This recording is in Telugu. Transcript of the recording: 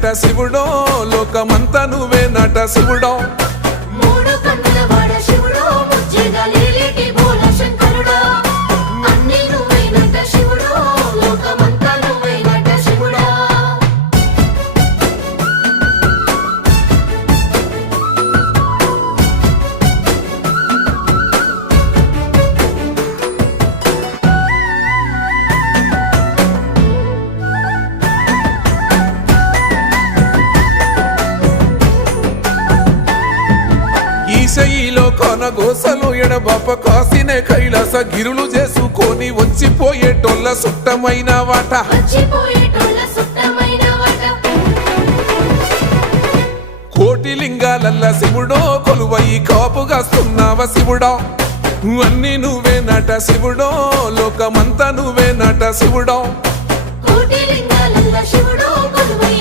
నట శివుడో లోకమంతా నువ్వే నట శివుడో మూడు కన్నుల వాడ శివుడో ముజ్జగా లేలేటి బోల శంకరుడో అన్నీ నువ్వే నట శివుడో లోకమంతా నువ్వే నట శివుడో ఈశయిలో కొనగోసలు ఎడబాప కాసినే కైలాస గిరులు చేసుకొని వచ్చిపోయేటోళ్ళ సుట్టమైన వాట వచ్చిపోయేటోళ్ళ సుట్టమైన వాట కోటి లింగాలల్ల శివుడో కొలువయి కాపుగాస్తున్నావ శివుడో అన్నీ నువ్వే నట శివుడో లోకమంతా నువ్వే నట శివుడో కోటి లింగాలల్ల శివుడో కొలువై